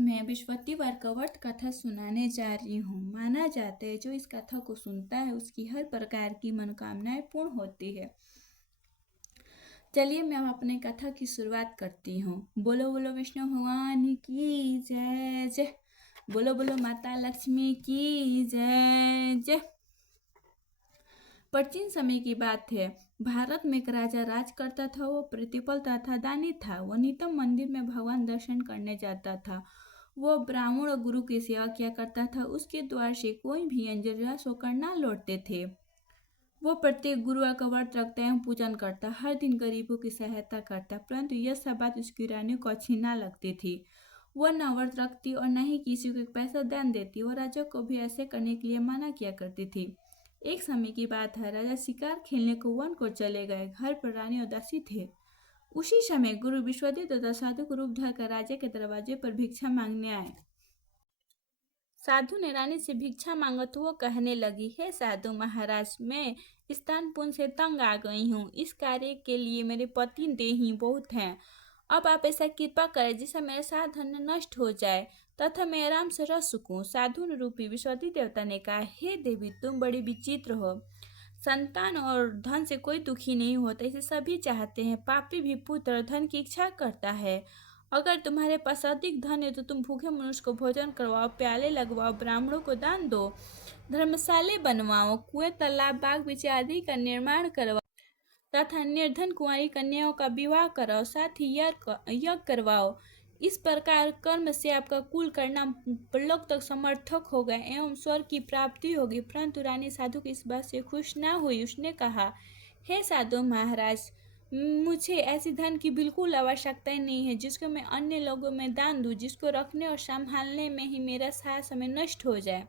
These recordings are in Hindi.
मैं विश्वतिवार का व्रत कथा सुनाने जा रही हूँ। माना जाता है जो इस कथा को सुनता है उसकी हर प्रकार की मनोकामनाएं पूर्ण होती है। चलिए मैं अब अपने कथा की शुरुआत करती हूँ। बोलो बोलो विष्णु भगवान की जय जय। बोलो बोलो माता लक्ष्मी की जय जय। प्राचीन समय की बात है। भारत में एक राजा राज करता था। वो प्रतिपल तथा दानी था। वो नितम मंदिर में भगवान दर्शन करने जाता था। वो ब्राह्मण और गुरु की सेवा किया करता था। उसके द्वार से कोई भी निराश होकर ना लौटते थे। वो प्रत्येक गुरुवार का व्रत रखता एवं पूजन करता। हर दिन गरीबों की सहायता करता। परंतु यह सब बात उसकी रानी को अच्छी ना लगती थी। वह न व्रत रखती और न ही किसी को एक पैसा दान देती। वो राजा को भी ऐसे करने के लिए मना किया करती थी। एक समय की बात है। राजा शिकार खेलने को वन को चले गए। घर पर रानी और दासी थे। उसी समय गुरु विश्वजित तथा साधु को रूप धरकर राजा के दरवाजे पर भिक्षा मांगने आए। साधु ने रानी से भिक्षा मांगा तो वो कहने लगी, हे साधु महाराज, मैं स्थान पुण्य से तंग आ गई हूँ। इस कार्य के लिए मेरे पति देही बहुत हैं। अब आप ऐसा कृपा करें जिससे मेरा सारा धन नष्ट हो जाए तथा मैं आराम से रह सकूं। साधु रूपी विश्वती देवता ने कहा, हे देवी, तुम बड़ी विचित्र हो। संतान और धन से कोई दुखी नहीं होता, इसे सभी चाहते हैं। पापी भी पुत्र और धन की इच्छा करता है। अगर तुम्हारे पास अधिक धन है तो तुम भूखे मनुष्य को भोजन करवाओ, प्याले लगवाओ, ब्राह्मणों को दान दो, धर्मशाले बनवाओ, कुएं, तालाब, बाग बगीचे आदि का निर्माण करवाओ तथा निर्धन कुंवारी कन्याओं का विवाह कराओ, साथ ही यज्ञ करवाओ। इस प्रकार कर्म से आपका कुल करना परलोक तक समर्थक होगा एवं स्वर्ग की प्राप्ति होगी। परंतु रानी साधु की इस बात से खुश न हुई। उसने कहा, हे साधु महाराज, मुझे ऐसी धन की बिल्कुल आवश्यकता नहीं है जिसको मैं अन्य लोगों में दान दूं, जिसको रखने और संभालने में ही मेरा सारा समय नष्ट हो जाए।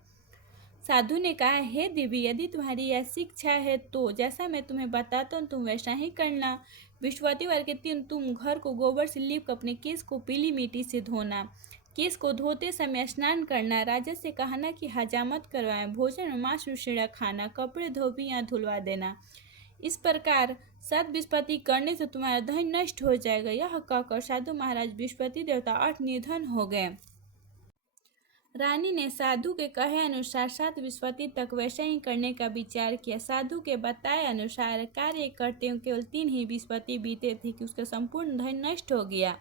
साधु ने कहा, हे देवी, यदि तुम्हारी ऐसी इच्छा है तो जैसा मैं तुम्हें बताता हूँ तुम वैसा ही करना। विश्वतिवार के दिन तुम घर को गोबर से लीप कर अपने केस को पीली मिट्टी से धोना। केस को धोते समय स्नान करना। राजा से कहना कि हजामत करवाएं। भोजन और मांस रुचिड़ा खाना। कपड़े धोबी या धुलवा देना। इस प्रकार 7 विस्पति करने से तुम्हारा धन नष्ट हो जाएगा। यह कहकर साधु महाराज विस्पति देवता अर्थ निधन हो गए। रानी ने साधु के कहे अनुसार 7 विस्पति तक वैसा ही करने का विचार किया। साधु के बताए अनुसार कार्य करते हुए केवल 3 ही विस्पति बीते थे कि उसका संपूर्ण धन नष्ट हो गया।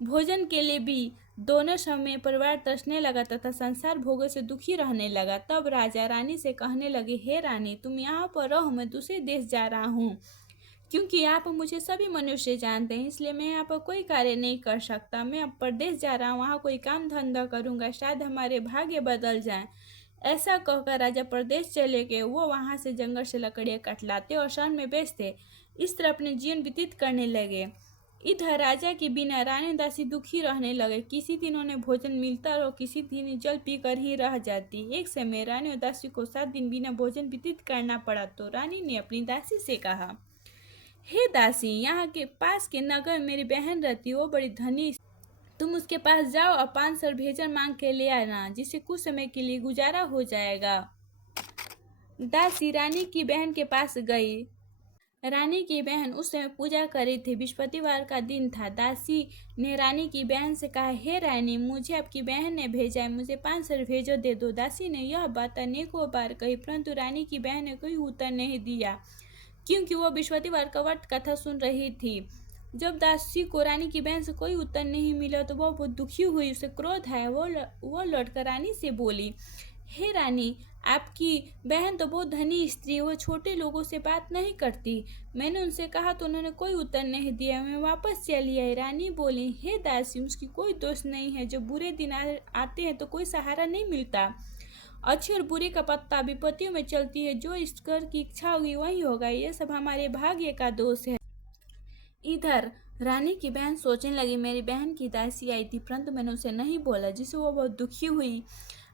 भोजन के लिए भी दोनों समय परिवार तरसने लगा तथा संसार भोगों से दुखी रहने लगा। तब राजा रानी से कहने लगे, हे रानी, तुम यहाँ पर रहो, मैं दूसरे देश जा रहा हूँ। क्योंकि यहाँ पर मुझे सभी मनुष्य जानते हैं, इसलिए मैं यहाँ पर कोई कार्य नहीं कर सकता। मैं अब परदेश जा रहा हूँ, वहाँ कोई काम धंधा करूँगा, शायद हमारे भाग्य बदल जाएं। ऐसा कहकर राजा परदेश चले गए। वो वहाँ से जंगल से लकड़ियाँ कटलाते और शहर में बेचते। इस तरह अपने जीवन व्यतीत करने लगे। इधर राजा के बिना रानी दासी दुखी रहने लगे। किसी दिन उन्हें भोजन मिलता और किसी दिन जल पीकर ही रह जाती। एक समय रानी और दासी को 7 दिन बिना भोजन व्यतीत करना पड़ा तो रानी ने अपनी दासी से कहा, हे दासी, यहाँ के पास के नगर में मेरी बहन रहती है। वो बड़ी धनी। तुम उसके पास जाओ और 5 सर भेजन मांग के ले आना, जिससे कुछ समय के लिए गुजारा हो जाएगा। दासी रानी की बहन के पास गई। रानी की बहन उस समय पूजा कर रही थी। बृहस्पतिवार का दिन था। दासी ने रानी की बहन से कहा, हे रानी, मुझे आपकी बहन ने भेजा है, मुझे 5 सर भेजो दे दो। दासी ने यह बात अनेकों बार कही, परंतु रानी की बहन ने कोई उत्तर नहीं दिया, क्योंकि वो बृहस्पतिवार का व्रत कथा सुन रही थी। जब दासी को रानी की बहन से कोई उत्तर नहीं मिला तो वह बहुत दुखी हुई। उसे क्रोध आया। वो लौटकर रानी से बोली, हे रानी, आपकी बहन तो बहुत धनी स्त्री है, वो छोटे लोगों से बात नहीं करती। मैंने उनसे कहा तो उन्होंने कोई उत्तर नहीं दिया, मैं वापस चली आई। रानी बोली, हे दासी, उसकी कोई दोष नहीं है। जब बुरे दिन आते हैं तो कोई सहारा नहीं मिलता। अच्छे और बुरे का पत्ता विपत्तियों में चलती है। जो ईश्वर की इच्छा होगी वही होगा। यह सब हमारे भाग्य का दोष है। इधर रानी की बहन सोचने लगी, मेरी बहन की दासी आई थी, परंतु मैंने उसे नहीं बोला, जिससे वो बहुत दुखी हुई।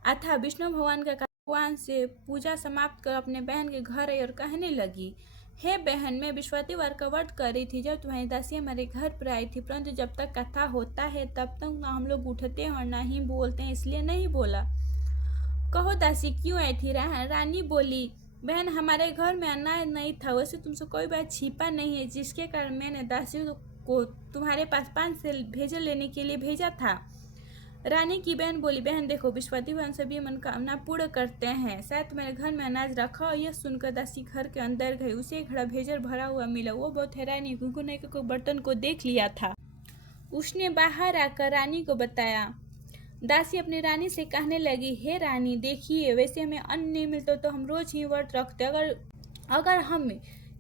अतः विष्णु भगवान का भगवान से पूजा समाप्त कर अपने बहन के घर आई और कहने लगी, हे बहन, मैं बृहस्पतिवार का व्रत कर रही थी जब तुम्हारी दासी हमारे घर पर आई थी, परंतु जब तक कथा होता है तब तक ना हम लोग उठते हैं और ना ही बोलते हैं, इसलिए नहीं बोला। कहो दासी, क्यों आई थी? रानी बोली, बहन, हमारे घर में अनाज नहीं था। वैसे तुमसे कोई बात छिपा नहीं है, जिसके कारण मैंने दासी को तुम्हारे पास 5 से भेजन लेने के लिए भेजा था। रानी की बहन बोली, बहन देखो, विश्ववती भगवान सभी मनोकामना पूर्ण करते हैं, शायद तुम्हारे घर में अनाज रखा और यह सुनकर दासी घर के अंदर गई। उसे एक घड़ा भेजर भरा हुआ मिला। वो बहुत हैरानी गुनगुनाई को बर्तन को देख लिया था। उसने बाहर आकर रानी को बताया। दासी अपनी रानी से कहने लगी, हे रानी, देखिए, वैसे हमें अन्न नहीं मिलता तो हम रोज ही व्रत रखते। अगर हम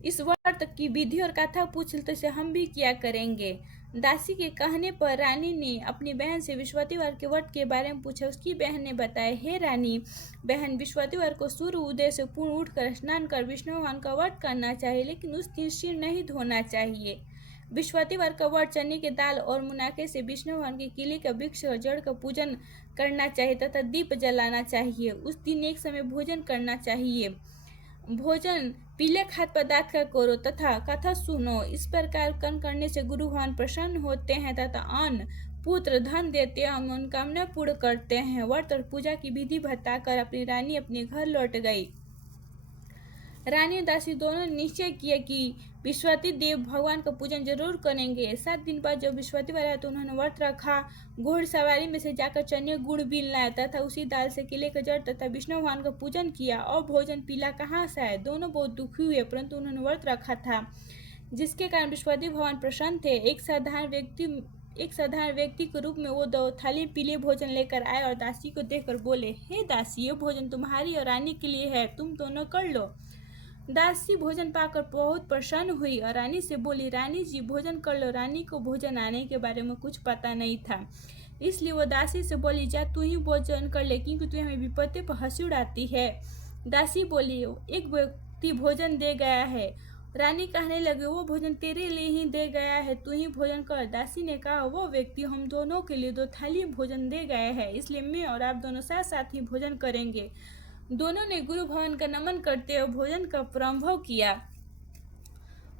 इस व्रत की विधि और कथा पूछते से हम भी क्या करेंगे। दासी के कहने पर रानी ने अपनी बहन से विश्ववतीवार के व्रत के बारे में पूछा। उसकी बहन ने बताया, हे रानी बहन, विश्ववतीवार को सूर्य उदय से पूर्ण उठकर स्नान कर विष्णु भगवान का व्रत करना चाहिए, लेकिन उस दिन सिर नहीं धोना चाहिए। विश्ववतीवार का व्रत चने के दाल और मुनाके से विष्णु भगवान के किले का वृक्ष और जड़ का पूजन करना चाहिए तथा दीप जलाना चाहिए। उस दिन एक समय भोजन करना चाहिए। भोजन पीले खाद्य पदार्थ का करो तथा कथा सुनो। इस प्रकार कर्म करने से गुरु भगवान प्रसन्न होते हैं तथा अन्न, पुत्र, धन देते हैं, मनोकामना पूर्ण करते हैं। व्रत और पूजा की विधि बताकर अपनी रानी अपने घर लौट गई। रानी और दासी दोनों ने निश्चय किया कि विश्ववती देव भगवान का पूजन जरूर करेंगे। 7 दिन बाद जब विश्ववतीवार आया तो उन्होंने व्रत रखा। घोड़सवारी में से जाकर चने गुड़ बीन लाया तथा उसी दाल से किले का जड़ तथा विष्णु भगवान का पूजन किया। और भोजन पीला कहाँ से आए। दोनों बहुत दुखी हुए, परंतु उन्होंने व्रत रखा था, जिसके कारण विश्ववती भगवान प्रसन्न थे। एक साधारण व्यक्ति के रूप में वो 2 थाली पीले भोजन लेकर आए और दासी को देखकर बोले, हे दासी, ये भोजन तुम्हारी और रानी के लिए है, तुम दोनों कर लो। दासी भोजन पाकर बहुत प्रसन्न हुई और रानी से बोली, रानी जी, भोजन कर लो। रानी को भोजन आने के बारे में कुछ पता नहीं था, इसलिए वो दासी से बोली, जा तू ही भोजन कर ले, क्योंकि तू हमें विपत्ति पर हंसी उड़ाती है। दासी बोली, एक व्यक्ति भोजन दे गया है। रानी कहने लगी, वो भोजन तेरे लिए ही दे गया है, तू ही भोजन कर। दासी ने कहा, वो व्यक्ति हम दोनों के लिए 2 थाली भोजन दे गए हैं, इसलिए मैं और आप दोनों साथ साथ ही भोजन करेंगे। दोनों ने गुरु भगवान का नमन करते हुए भोजन का प्रारंभ किया।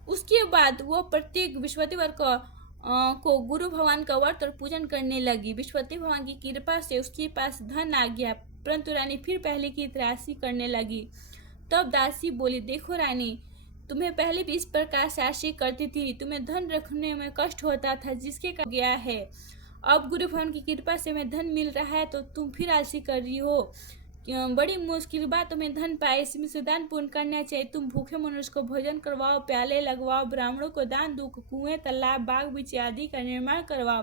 उसके बाद वो प्रत्येक विश्ववतीवार को गुरु भगवान का व्रत और पूजन करने लगी। विश्ववती भगवान की कृपा से उसके पास धन आ गया, परंतु रानी फिर पहले की त्रासी करने लगी। तब दासी बोली, देखो रानी, तुम्हें पहले भी इस प्रकार से आशी करती थी, तुम्हें धन रखने में कष्ट होता था, जिसके कारण गया है। अब गुरु भगवान की कृपा से हमें धन मिल रहा है तो तुम फिर आशी कर रही हो। बड़ी मुश्किल बात तुम्हें धन पाए, इसमें से दान पुण्य करना चाहिए। तुम भूखे मनुष्य को भोजन करवाओ, प्याले लगवाओ, ब्राह्मणों को दान दो, कुएं, तालाब, बाग बगीचे आदि का निर्माण करवाओ,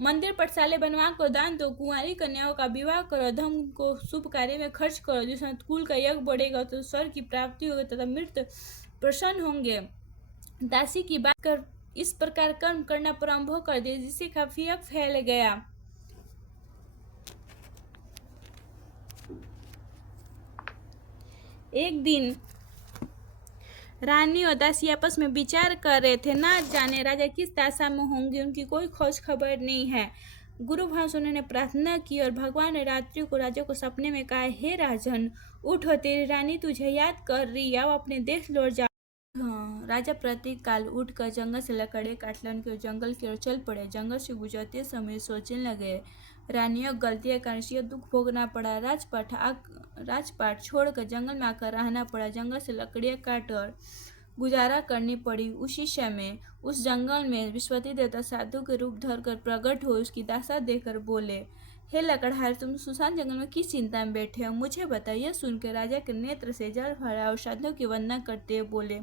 मंदिर पटशाले बनवा को दान दो, कुंवारी कन्याओं का विवाह करो, धन को शुभ कार्य में खर्च करो, जिसमें कुल का यज्ञ बढ़ेगा तो स्वर्ग की प्राप्ति होगी तथा मृत प्रसन्न होंगे। दासी की बात कर इस प्रकार कर्म करना प्रारंभ कर दिया, जिससे काफी यज्ञ फैल गया। एक दिन रानी और दासी आपस में विचार कर रहे थे, ना जाने राजा किस दशा में होंगे, उनकी कोई खोज खबर नहीं है। गुरु भगवान ने प्रार्थना की और भगवान ने रात्रि को राजा को सपने में कहा, हे राजन, उठो, तेरी रानी तुझे याद कर रही, अब अपने देश लौट जा। राजा प्रत्येक काल उठकर जंगल से लकड़े काट लाने और जंगल की ओर चल पड़े। जंगल से गुजरते समय सोचने लगे, रानियों गलतियां कारण से दुख भोगना पड़ा। राजपाट छोड़कर जंगल में आकर रहना पड़ा। जंगल से लकड़ियां काट और गुजारा करनी पड़ी। उसी समय उस जंगल में विश्ववती देवता साधु के रूप धरकर प्रकट हुए। उसकी दशा देखकर बोले, हे लकड़हारे, तुम सुनसान जंगल में किस चिंता में बैठे हो, मुझे बताइए। सुनकर राजा के नेत्र से जल भरा और साधु की वंदना करते हुए बोले,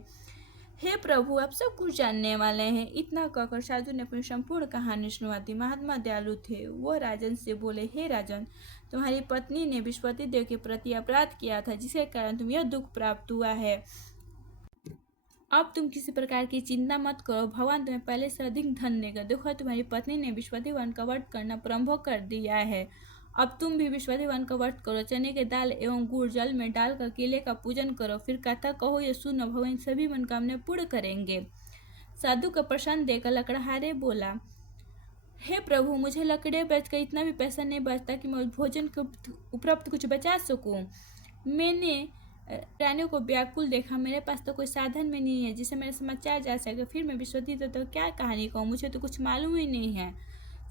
हे प्रभु, आप सब कुछ जानने वाले हैं। इतना कहकर साधु ने अपनी संपूर्ण कहानी सुनवा दी। महात्मा दयालु थे। वो राजन से बोले, हे राजन, तुम्हारी पत्नी ने विश्ववती देव के प्रति अपराध किया था, जिसके कारण तुम्हें यह दुख प्राप्त हुआ है। अब तुम किसी प्रकार की चिंता मत करो, भगवान तुम्हें पहले से अधिक धन देगा। देखो, तुम्हारी पत्नी ने विश्ववती भगवान का व्रत करना प्रारंभ कर दिया है। अब तुम भी विश्ववती भगवान का व्रत करो। चने के दाल एवं गुड़ जल में डालकर किले का पूजन करो, फिर कथा कहो या सुनो, भगवान सभी मनोकामना पूर्ण करेंगे। साधु का प्रसन्न देखकर लकड़हारे बोला, हे प्रभु, मुझे लकड़ियाँ बेचकर इतना भी पैसा नहीं बचता कि मैं भोजन के उपरांत कुछ बचा सकूं। मैंने रानी को व्याकुल देखा, मेरे पास तो कोई साधन में नहीं है जिससे मेरा समाचार जा सके। फिर मैं विश्ववती तो क्या कहानी कहूँ, मुझे तो कुछ मालूम ही नहीं है।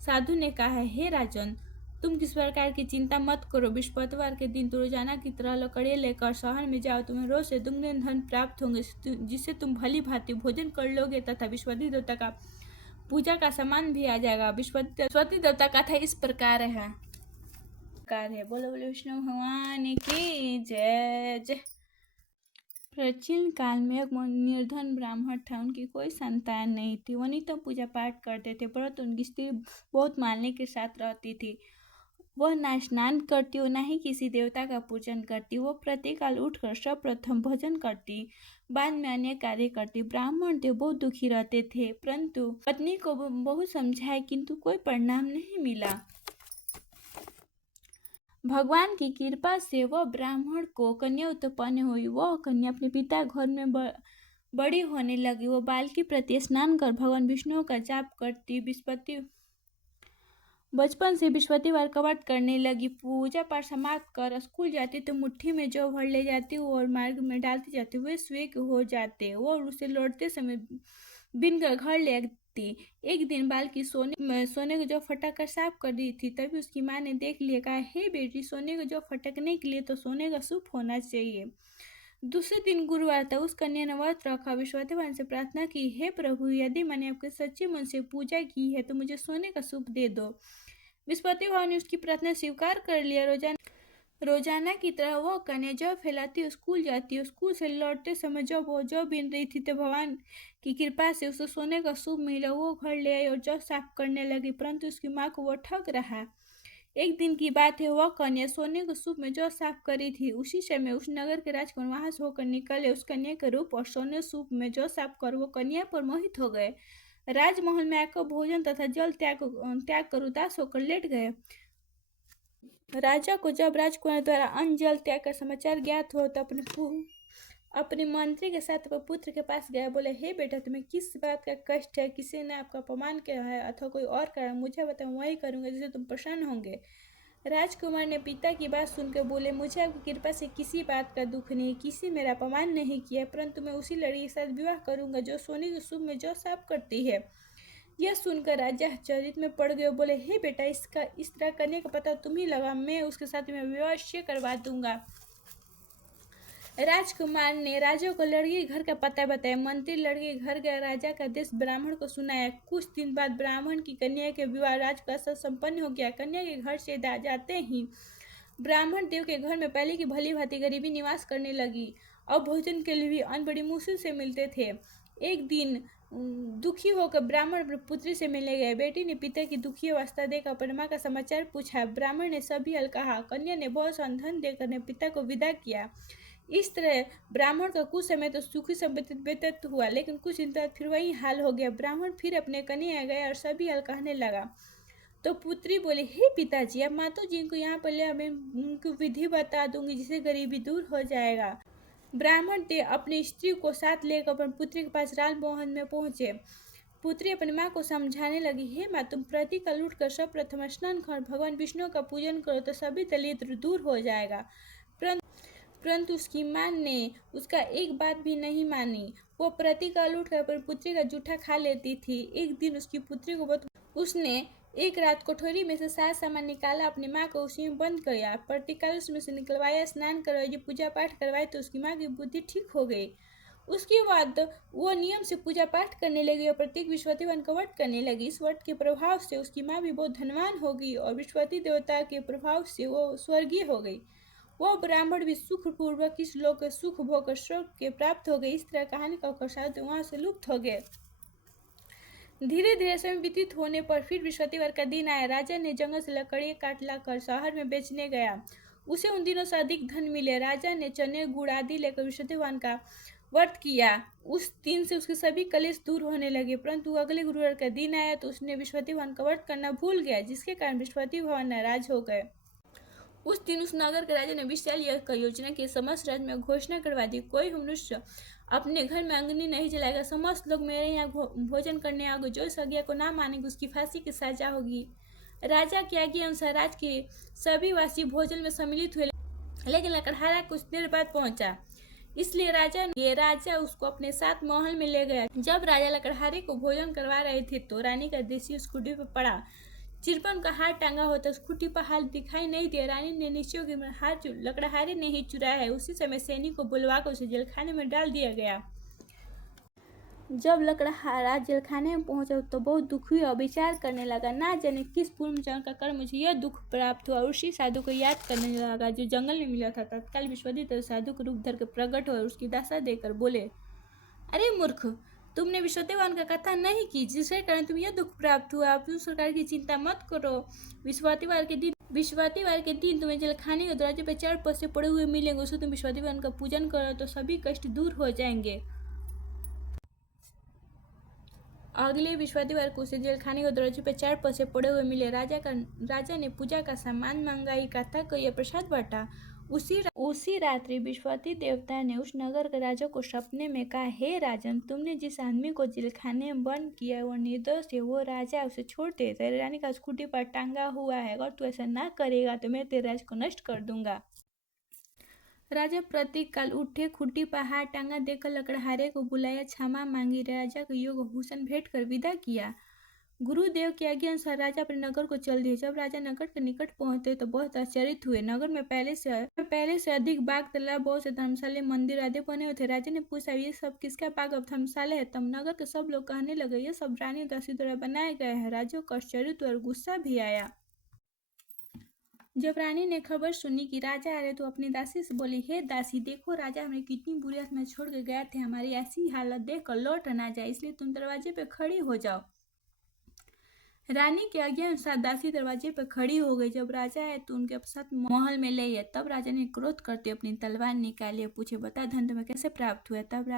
साधु ने कहा, हे राजन, तुम किस प्रकार की चिंता मत करो। विश्ववतीवार के दिन तुम रोजाना की तरह लकड़ियाँ लेकर शहर में जाओ। तुम्हें रोज से दुगने धन प्राप्त होंगे, जिससे तुम भली भांति भोजन कर लोगे तथा विश्ववती देवता का पूजा का सामान भी आ जाएगा। विश्वपति देवता कथा इस प्रकार है। बोलो बोलो विष्णु भगवान की जय जय। प्राचीन काल में एक निर्धन ब्राह्मण था। उनकी कोई संतान नहीं थी। वो नित्य पूजा पाठ करते थे, परंतु उनकी स्त्री बहुत मानने के साथ रहती थी। वह ना स्नान करती और ना ही किसी देवता का पूजन करती। वो प्रतिकाल उठकर सर्वप्रथम भजन करती, बाद में अन्य कार्य करती। ब्राह्मण देव बहुत दुखी रहते थे, परंतु पत्नी को बहुत समझाए, किंतु कोई परिणाम नहीं मिला। भगवान की कृपा से वह ब्राह्मण को कन्या उत्पन्न हुई। वह कन्या अपने पिता घर में बड़ी होने लगी। वो बालकी प्रति स्नान कर भगवान विष्णु का जाप करती। बचपन से विस्पतिवार कवट करने लगी। पूजा पाठ समाप्त कर स्कूल जाती तो मुट्ठी में जौ भर ले जाती और मार्ग में डालती जाती। वे स्वेग हो जाते और उसे लौटते समय बिन कर घर ले आती। एक दिन बालकी सोने को जो फटक कर साफ कर रही थी, तभी उसकी माँ ने देख लिया। कहा, हे बेटी, सोने को जो फटकने के लिए तो सोने का शुभ होना चाहिए। दूसरे दिन गुरुवार था। उस कन्या ने व्रत रखा। विश्वपति भगवान से प्रार्थना की, हे प्रभु, यदि मैंने आपके सच्चे मन से पूजा की है तो मुझे सोने का सूप दे दो। विश्वपति भगवान ने उसकी प्रार्थना स्वीकार कर लिया। रोजाना की तरह वह कन्या जौ फैलाती स्कूल जाती। स्कूल से लौटते समय जब वो जौ बीन रही थी तो भगवान की कृपा से उसे सोने का सूप मिला। वो घर ले आई और जौ साफ करने लगी, परंतु उसकी माँ को वो ठग रहा। एक दिन की बात है, वह कन्या सोने के सूप में जौ साफ करी थी। उसी समय उस नगर के राजकुमार वहां से होकर निकले। उस कन्या के रूप और सोने सूप में जौ साफ कर वो कन्या पर मोहित हो गए। राजमहल में आकर भोजन तथा जल त्याग कर उदास होकर लेट गए। राजा को जब राजकुमार द्वारा अन्न जल त्याग का समाचार ज्ञात हो तो अपने मंत्री के साथ अपने पुत्र के पास गया। बोले, हे बेटा, तुम्हें किस बात का कष्ट है? किसी ने आपका अपमान किया है अथवा कोई और कारण? मुझे बताओ, वही करूंगा जिससे तुम प्रसन्न होंगे। राजकुमार ने पिता की बात सुनकर बोले, मुझे आपकी कृपा से किसी बात का दुख नहीं, किसी मेरा अपमान नहीं किया, परंतु मैं उसी लड़की के साथ विवाह करूंगा जो सोने के सूप में जौ साफ करती है। यह सुनकर राजा आश्चर्य में पड़ गए। बोले, हे बेटा, इस तरह करने का पता तुम ही लगा। मैं उसके साथ में विवाह अवश्य करवा दूंगा। राजकुमार ने राजा को लड़की घर का पता बताया। मंत्री लड़की घर गया, राजा का आदेश ब्राह्मण को सुनाया। कुछ दिन बाद ब्राह्मण की कन्या के विवाह राजप्रासाद संपन्न हो गया। कन्या के घर से जाते ही ब्राह्मण देव के घर में पहले की भली भांति गरीबी निवास करने लगी। अब भोजन के लिए भी अन्न बड़ी मुश्किल से मिलते थे। एक दिन दुखी होकर ब्राह्मण अपनी पुत्री से मिलने गए। बेटी ने पिता की दुखी अवस्था देखकर अपनी माँ का समाचार पूछा। ब्राह्मण ने सभी हल कहा। कन्या ने बहुत सा धन देकर अपने पिता को विदा किया। इस तरह ब्राह्मण का कुछ समय तो सुखी संपत्ति व्यतीत हुआ, लेकिन कुछ दिन बाद फिर वही हाल हो गया। ब्राह्मण फिर अपने कन्या गया और सभी हल कहने लगा। तो पुत्री बोली, हे पिताजी, अब मातो जी को यहाँ पर ले, हमें उनकी विधि बता दूंगी जिससे गरीबी दूर हो जाएगा। ब्राह्मण देव अपनी स्त्री को साथ लेकर अपनी पुत्री के पास राजमहल में पहुंचे। पुत्री अपनी माँ को समझाने लगी, हे माँ, तुम प्रतिकाल उठकर सर्वप्रथम स्नान कर भगवान विष्णु का पूजन करो तो सभी दरिद्र दूर हो जाएगा। परंतु उसकी माँ ने उसका एक बात भी नहीं मानी। वो प्रतिकाल उठकर अपनी पुत्री का जूठा खा लेती थी। एक दिन उसकी पुत्री को उसने एक रात कोठरी में से सारा सामान निकाला, अपनी माँ को उसी में बंद किया। प्रतिकाल उसमें से निकलवाया, स्नान करवाया, पूजा पाठ करवाए तो उसकी माँ की बुद्धि ठीक हो गई। उसके बाद वो नियम से पूजा पाठ करने लगी और प्रत्येक विश्वपति का व्रत करने लगी। इस व्रत के प्रभाव से उसकी माँ भी बहुत धनवान हो गई और विश्वपति देवता के प्रभाव से वो स्वर्गीय हो गई। वो ब्राह्मण भी सुखपूर्वक इस लोक के सुख भोग स्वर्ग के प्राप्त हो गए। इस तरह कहानी का प्रसाद वहां से लुप्त हो गए। धीरे धीरे समय व्यतीत होने पर फिर बृहस्पतिवार का दिन आया। राजा ने जंगल से लकड़ी काट लाकर शहर में बेचने गया। उसे उन दिनों से अधिक धन मिले। राजा ने चने गुड़ आदि लेकर बृहस्पतिवार का व्रत किया। उस दिन से उसके सभी कलेश दूर होने लगे। परंतु अगले गुरुवार का दिन आया तो उसने बृहस्पतिवार का व्रत करना भूल गया, जिसके कारण बृहस्पति भगवान नाराज हो गए। उस दिन उस नगर के राजा ने विशाल योजना की समस्त राज्य में घोषणा करवा दी, कोई मनुष्य अपने घर में अग्नि नहीं जलाएगा। समस्त लोग मेरे यहाँ भोजन करने आओगे। जो इस आज्ञा को ना मानेंगे उसकी फांसी की सजा होगी। राजा की आज्ञा अनुसार राज्य के सभी वासी भोजन में सम्मिलित हुए, लेकिन लकड़हारा कुछ देर बाद पहुंचा, इसलिए राजा उसको अपने साथ महल में ले गया। जब राजा लकड़हारे को भोजन करवा रहे थे तो रानी का देशी उस खुटी पर पड़ा। चिरपन का हाथ टांगा होता, उस खुटी पर हाथ दिखाई नहीं दिया। रानी ने निश्चय कि हाथ लकड़हारे ने ही चुराया है। उसी समय सैनिक को बुलवाकर उसे जेलखाने में डाल दिया गया। जब लकड़हारा जेलखाने में पहुंचा तो बहुत दुखी और विचार करने लगा, ना जाने किस पूर्व जन्म का कर्म मुझे यह दुख प्राप्त हुआ। उसी साधु को याद करने लगा जो जंगल में मिला था। तत्काल विश्वादित्य साधु को रूप धर के प्रकट हुए और उसकी दशा देकर बोले, अरे मूर्ख, तुमने विश्वदेवान का कथा नहीं की, जिसके कारण तुम यह दुख प्राप्त हुआ। आप सरकार की चिंता मत करो। विश्वातिवार के दिन तुम्हें जेलखाने के दरवाजे पर 4 पत्ते पड़े हुए मिलेंगे। उससे तुम विश्वातिवान का पूजन करो तो सभी कष्ट दूर हो जाएंगे। अगले विश्वातिवार को उसे जेलखाने के दरवाजे पर 4 पत्ते पड़े हुए मिले। राजा ने पूजा का सामान मंगाई, कथा को यह प्रसाद बांटा। उसी रात्रि विश्वाति देवता ने उस नगर के राजा को सपने में कहा, हे राजन, तुमने जिस आदमी को जेलखाने में बंद किया वो निर्दोष है, वो राजा उसे छोड़ दे। तेरे रानी का स्कूटी पर टांगा हुआ है, अगर तू ऐसा ना करेगा तो मैं तेरे राज को नष्ट कर दूंगा। राजा प्रातःकाल उठे, खूंटी पर हाथ टांगा देकर लकड़हारे को बुलाया, क्षमा मांगी। राजा को योग भूषण भेंट कर विदा किया। गुरुदेव की आज्ञा अनुसार राजा अपने नगर को चल दिए। जब राजा नगर के निकट पहुंचे तो बहुत आश्चर्यचकित हुए। नगर में पहले से अधिक बाग, तालाब, बहुत से धर्मशाले, मंदिर आदि बने हुए थे। राजा ने पूछा, ये सब किसका बाग और धर्मशाला है? तब नगर के सब लोग कहने लगे, ये सब रानी दासी द्वारा बनाए गए हैं। राजा को आश्चर्य और गुस्सा भी आया। जब रानी ने खबर सुनी कि राजा आ रहे तो अपनी दासी से बोली, हे दासी, देखो राजा हमें कितनी बुरी हालत में छोड़ के गए थे। हमारी ऐसी हालत देखकर लौट ना जाए, इसलिए तुम दरवाजे पे खड़ी हो जाओ। रानी की आज्ञा अनुसार दासी दरवाजे पर खड़ी हो गई। जब राजा आए तो उनके साथ महल में ले गए। तब राजा ने क्रोध करते अपनी तलवार निकाली और पूछे, बता धन तुम्हें कैसे प्राप्त हुआ? तब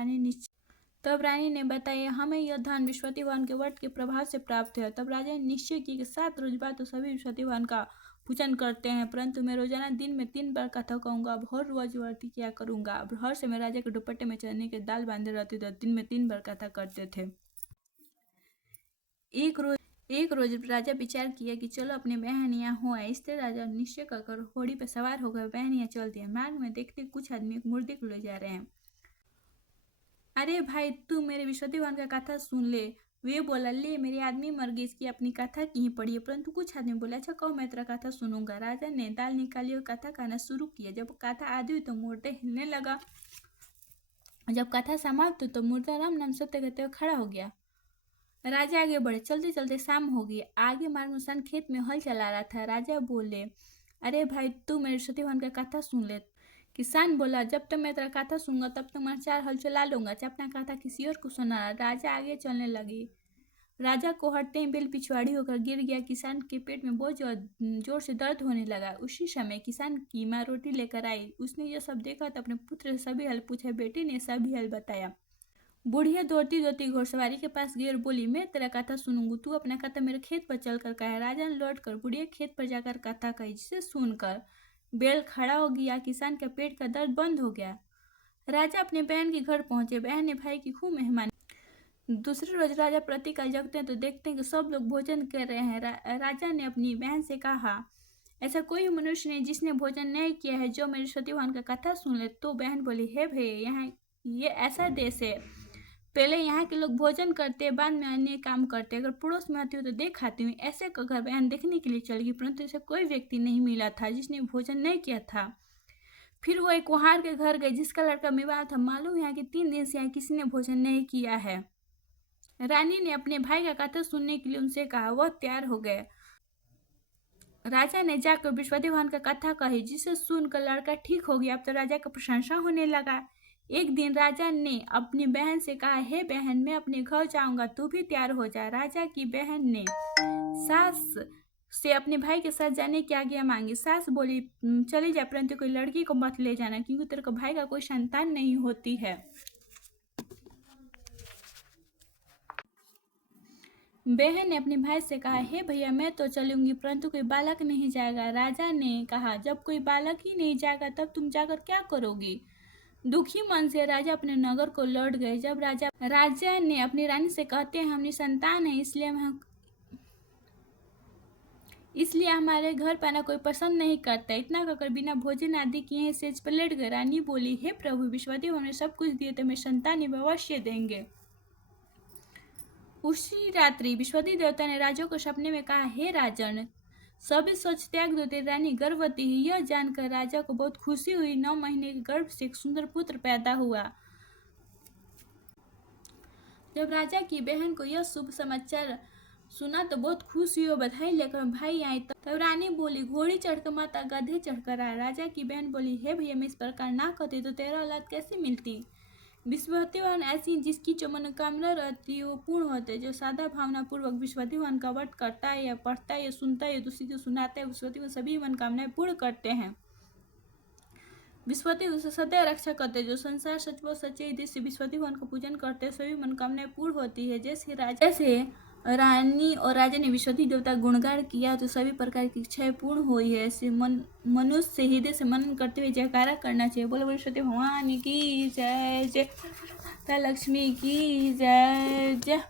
रानी ने बताया, हमें यह धन विश्वतिवाहन के व्रत के प्रभाव से प्राप्त हुआ। तब राजा ने निश्चय किया कि 7 रोज बाद तो सभी विश्वतिवाहन का पूजन करते हैं, परंतु मैं रोजाना दिन में 3 बार कथा कहूंगा। अब हर रोज व्रत किया करूंगा। अब हर समय राजा के दुपट्टे में चने के दाल बांधे रहते थे, दिन में 3 बार कथा करते थे। एक रोज राजा विचार किया कि चलो अपने बहन यहाँ हो आए। इसलिए राजा निश्चय कर घोड़ी पर सवार होकर बहन यहाँ चल दिया। मार्ग में देखते कुछ आदमी एक मुर्दे को ले जा रहे हैं। अरे भाई, तू मेरे विश्वतिवाहन का कथा सुन ले। वे बोला, ले, मेरे आदमी मर गई, इसकी अपनी कथा की ही पड़ी है। परंतु कुछ आदमी बोले, अच्छा कहो, मैं तेरा कथा सुनूंगा। राजा ने दाल निकाली और कथा कहना शुरू किया। जब कथा आधी हुई तो मुर्दा हिलने लगा। जब कथा समाप्त हुई तो मुर्दा राम नाम सत्य कहते हुए खड़ा हो गया। राजा आगे बढ़े। चलते चलते शाम हो गई। आगे मार्ग में खेत में हल चला रहा था। राजा बोले, अरे भाई, तू मेरे विश्वतिवाहन का कथा सुन ले। किसान बोला, जब तक मैं तेरा कथा सुनूंगा तब तक मैं 4 हल चला लूंगा। जब अपना कथा किसी और को सुना। राजा आगे चलने लगी। राजा को हटते ही बैल पिछवाड़ी होकर गिर गया। किसान के पेट में बहुत जोर से दर्द होने लगा। उसी समय किसान की माँ रोटी लेकर आई। उसने यह सब देखा तो अपने पुत्र से सभी हल पूछे। बेटी ने सभी हल बताया। बुढ़िया दौड़ती दौड़ती घोड़सवारी के पास गई और बोली, मैं तेरा कथा सुनूंगी, तू अपना कथा मेरे खेत पर चलकर कहे। राजा ने लौटकर बुढ़िया खेत पर जाकर कथा कही, जिसे सुनकर बैल खड़ा हो गया। किसान के पेट का दर्द बंद हो गया। राजा अपने बहन के घर पहुंचे। बहन ने भाई की खूब मेहमानी। दूसरे रोज राजा प्रातःकाल जगते हैं तो देखते हैं कि सब लोग भोजन कर रहे हैं। राजा ने अपनी बहन से कहा, ऐसा कोई मनुष्य नहीं जिसने भोजन नहीं किया है जो मेरे सतीवाहन का कथा सुन ले। तो बहन बोली, हे भैया, यहाँ ये ऐसा देश है, पहले यहाँ के लोग भोजन करते, बाद में अन्य काम करते। अगर पड़ोस में आती हो तो देख आती हूँ। ऐसे का घर बहन देखने के लिए चल गई, परंतु ऐसा कोई व्यक्ति नहीं मिला था जिसने भोजन नहीं किया था। फिर वो एक कुम्हार के घर गई जिसका लड़का बीमार था। मालूम यहाँ के 3 दिन से यहाँ किसी ने भोजन नहीं किया है। रानी ने अपने भाई का कथा सुनने के लिए उनसे कहा। वह तैयार हो गए। राजा ने जाकर विश्वतिवाहन का कथा कही, जिसे सुनकर लड़का ठीक हो गया। अब तो राजा का प्रशंसा होने लगा। एक दिन राजा ने अपनी बहन से कहा, हे बहन, मैं अपने घर जाऊंगा, तू भी तैयार हो जा। राजा की बहन ने सास से अपने भाई के साथ जाने की आज्ञा मांगी। सास बोली, चली जा, परंतु कोई लड़की को मत ले जाना, क्योंकि तेरे को भाई का कोई संतान नहीं होती है। बहन ने अपने भाई से कहा, हे भैया, मैं तो चलूंगी, परंतु कोई बालक नहीं जाएगा। राजा ने कहा, जब कोई बालक ही नहीं जाएगा तब तुम जाकर क्या करोगी? दुखी मन से राजा अपने नगर को लौट गए। जब राजा ने अपनी रानी से कहते हैं, हमने संतान है, इसलिए हमारे घर पर आना कोई पसंद नहीं करता। इतना कहकर बिना भोजन आदि किए सेज पर लेट गए। रानी बोली, हे प्रभु, विश्वदेव हमें सब कुछ दिए तो हमें संतान अवश्य देंगे। उसी रात्रि विश्वदेव देवता ने राजा को सपने में कहा, हे राजन, सभी सोच त्याग दो, तेरी रानी गर्भवती है। यह जानकर राजा को बहुत खुशी हुई। 9 महीने के गर्भ से एक सुंदर पुत्र पैदा हुआ। जब राजा की बहन को यह शुभ समाचार सुना तो बहुत खुश हुई और बधाई लेकर भाई आई। तब रानी बोली, घोड़ी चढ़कर माता गधे चढ़कर आए। राजा की बहन बोली, हे भैया, मैं इस प्रकार ना करती तो तेरा औलाद कैसे मिलती। विश्वतीवान ऐसी जिसकी जो मनोकामना रहती है वो पूर्ण होते, जो सादा भावना पूर्वक विश्वतीवान का व्रत करता है या पढ़ता है या सुनता है या दूसरी को सुनाता है, विश्वतीवान सभी मनोकामनाएं पूर्ण करते हैं। विश्वती उसे सदैव रक्षा करते, जो संसार सचवो सच्चे हृदय से विश्वतीवान का पूजन करते सभी मनोकामनाएं पूर्ण होती है। जैसे रानी और राजा ने विश्वती देवता गुणगान किया तो सभी प्रकार की इच्छाएं पूर्ण हुई है। ऐसे मनुष्य हृदय से मनन करते हुए जयकारा करना चाहिए। बोलो सरस्वती भगवान की जय, जय लक्ष्मी की जय, जय।